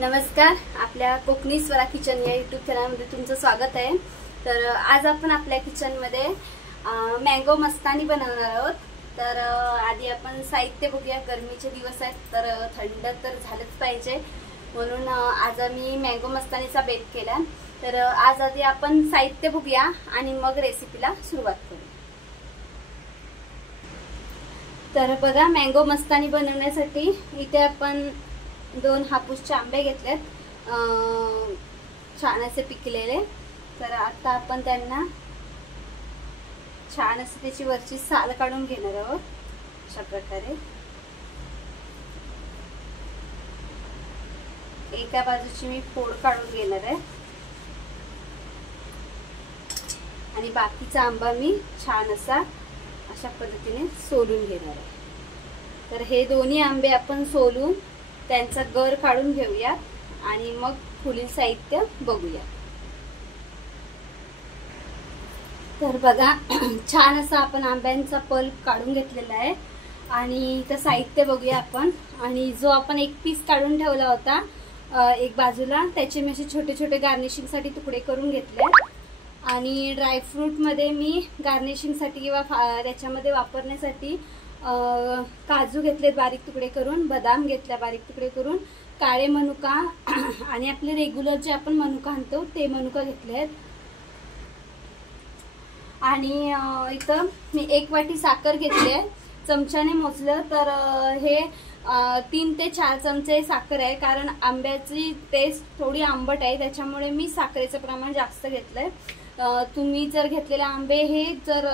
नमस्कार, आपल्या कोकणी स्वरा किचन या यूट्यूब चॅनलमध्ये तुमचं स्वागत आहे। तर आज आपण आपल्या किचनमध्ये मँगो मस्तानी बनवणार आहोत। तर आधी आपण साहित्य बघूया। गरमीचे दिवस आहेत तर थंड तर झालंच पाहिजे, म्हणून आज आम्ही मँगो मस्तानीचा बेत केला। तर आज आधी आपण साहित्य बघूया आणि मग रेसिपीला सुरुवात करू। तर बघा, मँगो मस्तानी बनवण्यासाठी इथे आपण 2 हापूसचे आंबे घेतलेत, छान असे पिकलेले। तर आता आपण त्यांना छान असे त्याची वरची साल काढून घेणार आहोत। अशा प्रकारे एका बाजूची मी फोड काढून घेणार आहे आणि बाकीचा आंबा मी छान अशा पद्धतीने सोलून घेणार आहे। तर हे दोन्ही आंबे आपण सोलून त्यांचा गर काढून घेऊया आणि मग पुढील साहित्य बघूया। तर बघा, छान असा आपण आंब्यांचा पल्प काढून घेतलेला आहे आणि इथं साहित्य बघूया आपण। आणि जो आपण एक पीस काढून ठेवला होता एक बाजूला, त्याचे मी असे छोटे छोटे गार्निशिंग साठी तुकडे करून घेतले। आणि ड्रायफ्रूट मध्ये मी गार्निशिंग साठी किंवा त्याच्यामध्ये वापरण्यासाठी काजू घेतले बारीक तुकडे करून, बदाम घेतला बारीक तुकडे करून, काळे मनुका आणि आपले रेग्युलर जे आपण मनुका आणतो ते मनुका घेतले आहेत। आणि इथं मी 1 वाटी साखर घेतली आहे, चमच्याने मोजलं तर हे 3 ते 4 चमचे साखर आहे। कारण आंब्याची टेस्ट थोडी आंबट आहे, त्याच्यामुळे मी साखरेचं प्रमाण जास्त घेतलंय। तुम्ही जर घेतलेले आंबे हे जर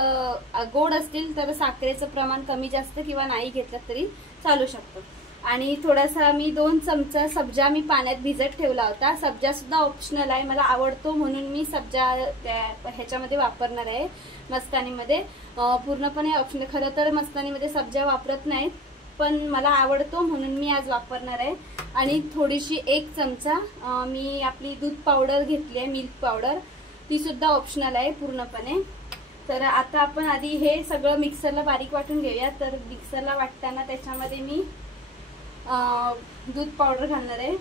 गोड असतील तर साखरेचं प्रमाण कमी जास्त किंवा नाही घेतलं तरी चालू शकतं। आणि थोडासा मी 2 चमचा सब्जा मी पाण्यात भिजत ठेवला होता। सब्जा सुद्धा ऑप्शनल आहे, मला आवडतो म्हणून मी सब्जा ह्याच्यामध्ये वापरणार आहे मस्तानीमध्ये। पूर्णपणे ऑप्शनल, खरं तर मस्तानीमध्ये सब्जा वापरत नाहीत, पण मला आवडतो म्हणून मी आज वापरणार आहे। आणि थोडीशी 1 चमचा मी आपली दूध पावडर घेतली आहे, मिल्क पावडर, ती सुद्धा ऑप्शनल आहे पूर्णपणे। तर आता आपण आधी हे सगळं मिक्सरला बारीक वाटून घेऊया। तर मिक्सरला वाटताना त्याच्यामध्ये मी दूध पावडर घालणार आहे,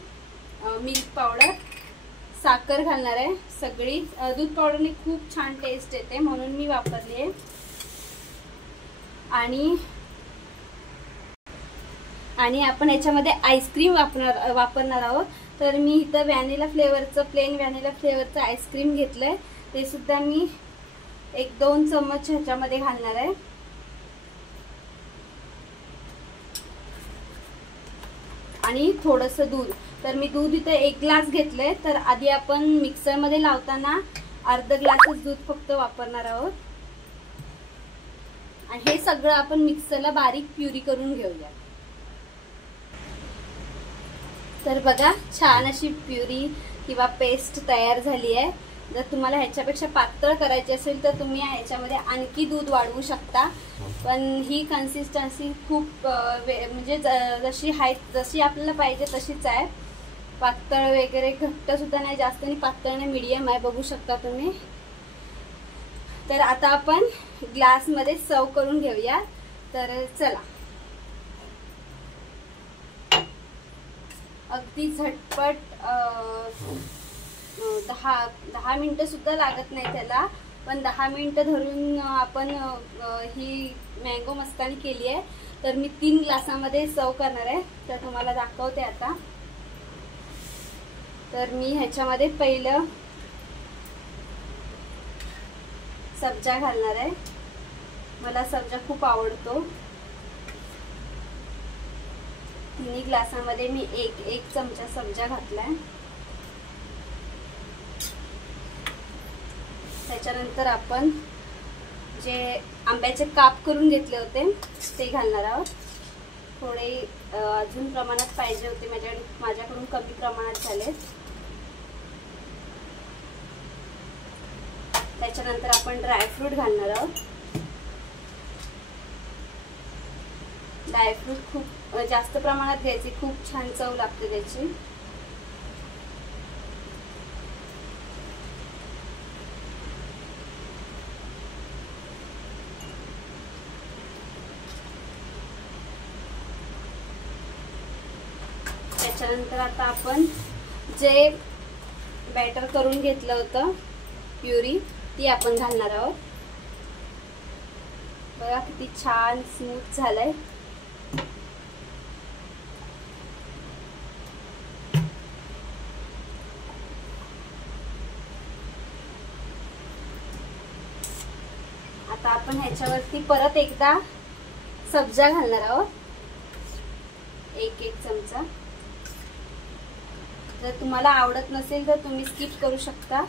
मिल्क पावडर, साखर घालणार आहे सगळी। दूध पावडरने खूप छान टेस्ट येते म्हणून मी वापरली आहे। आणि आपण याच्यामध्ये आईस्क्रीम वापरणार आहोत। तर मी इथं व्हॅनिला फ्लेवरचं, प्लेन व्हॅनिला फ्लेवरचं आईस्क्रीम घेतलंय, ते सुद्धा मी 1-2 चम्मच ह्याच्यामध्ये घालणार आहे। आणि थोडंसं दूध, तर मी दूध इथं 1 ग्लास घेतलंय, तर आधी आपण मिक्सरमध्ये लावताना अर्धा ग्लासच दूध फक्त वापरणार आहोत। आणि हे सगळं आपण मिक्सरला बारीक प्युरी करून घेऊया। तर बघा, छान अशी प्युरी किंवा पेस्ट तयार झाली आहे। जर तुम्हाला ह्याच्यापेक्षा पातळ करायची असेल तर तुम्ही ह्याच्यामध्ये आणखी दूध वाढवू शकता, पण ही कन्सिस्टन्सी खूप म्हणजे जशी आपल्याला पाहिजे तशीच आहे। पातळ वगैरे घट्ट सुद्धा नाही, जास्त नाही पातळ नाही, मीडियम आहे, बघू शकता तुम्ही। तर आता आपण ग्लासमध्ये सर्व करून घेऊया। तर चला, अगदी झटपट 10 मिनिटं सुद्धा लागत नाही त्याला, पण 10 मिनिटं धरून आपण ही मँगो मस्तानी केली आहे। तर मी 3 ग्लासामध्ये सर्व करणार आहे, तर तुम्हाला दाखवते आता। तर मी ह्याच्यामध्ये पहिलं सब्जा घालणार आहे, मला सब्जा खूप आवडतो। 3 ग्लासामध्ये मी 1 चमचा सब्जा घातलाय। त्याच्यानंतर आपण जे आंब्याचे काप करून घेतले होते ते घालणार आहोत। थोडे अजून प्रमाणात पाहिजे होते, माझ्याकडून कमी प्रमाणात झाले। त्याच्यानंतर आपण ड्रायफ्रूट घालणार आहोत। ड्रायफ्रूट खूप जास्त प्रमाणात घ्यायचे, खूप छान चव लागते त्याची। त्याच्यानंतर आता आपण जे बॅटर करून घेतलं होतं प्युरी ती आपण घालणार आहोत. बघा किती छान स्मूथ झालंय. आता आपण ह्याच्यावरती परत एकदा सब्जा घालणार आहोत, 1 चमचा. जर तुम्हाला आवडत नसेल तर तुम्ही स्किप करू शकता.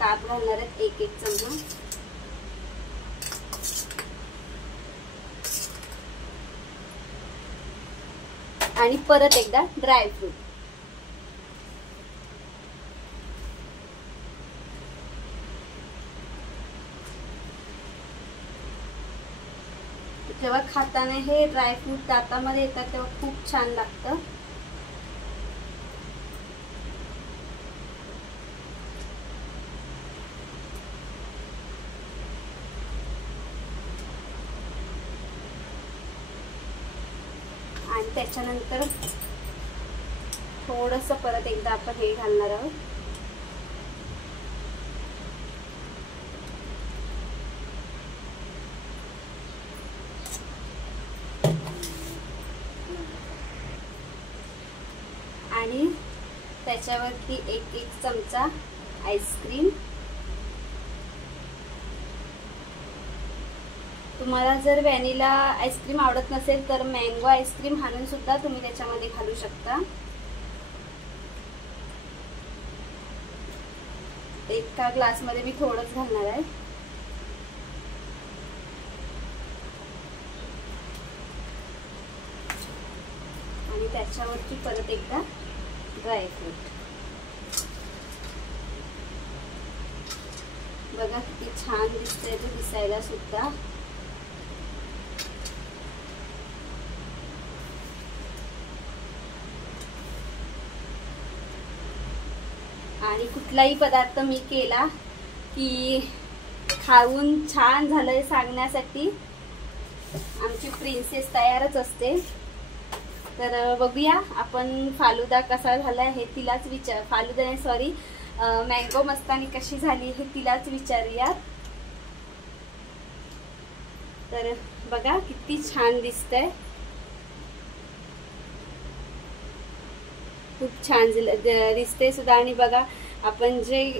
काप घालणार आहेत 1 चमचा. आणि परत एकदा ड्रायफ्रूट. जेव्हा खाताना हे ड्रायफ्रूट दातामध्ये येतात तेव्हा खूप छान लागतं. आणि त्याच्यानंतर थोडंसं परत एकदा आपण हे घालणार आहोत. आणि त्याच्यावरती 1 चमचा आईस्क्रीम. तुम्हाला जर व्हॅनिला आईस्क्रीम आवडत नसेल तर मँगो आईस्क्रीम हाणून सुद्धा तुम्ही त्याच्यामध्ये घालू शकता. एका ग्लासमध्ये मी थोडंच घालणार आहे. आणि त्याच्यावरती परत एकदा ड्रायफ्रूट. बघा किती छान दिसतंय ते दिसायला सुद्धा. आणि कुठलाही पदार्थ मी केला की खाऊन छान झालंय सांगण्यासाठी आमची प्रिन्सेस तयारच असते. तर बघूया आपण फालुदा कसा झाला हे तिलाच फालुदा नाही सॉरी मँगो मस्तानी कशी झाली हे तिलाच विचारूया. तर बघा किती छान दिसतंय. खूप छान दिसते सुद्धा. आणि बघा आपण जे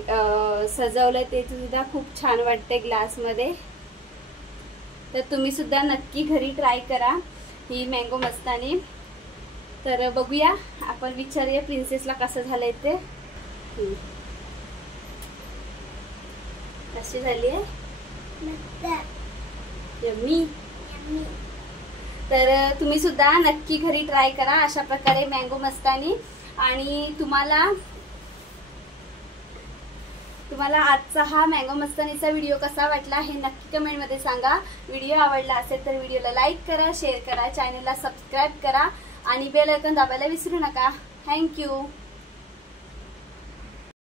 सजवलंय ते सुद्धा खूप छान वाटते ग्लासमध्ये. तर तुम्ही सुद्धा नक्की घरी ट्राय करा ही मँगो मस्तानी. तर बघूया आपण विचारूया प्रिन्सेसला कसं झालंय ते. कशी झाली आहे? यम्मी. तर तुम्ही सुद्धा नक्की घरी ट्राय करा अशा प्रकारे मँगो मस्तानी. आणि तुम्हाला आजचा हा मँगो मस्तानीचा व्हिडिओ कसा वाटला हे नक्की कमेंटमध्ये सांगा. व्हिडिओ आवडला असेल तर व्हिडिओला लाईक करा, शेअर करा, चॅनलला सबस्क्राईब करा आणि बेल आयकॉन दाबायला विसरू नका. थँक्यू.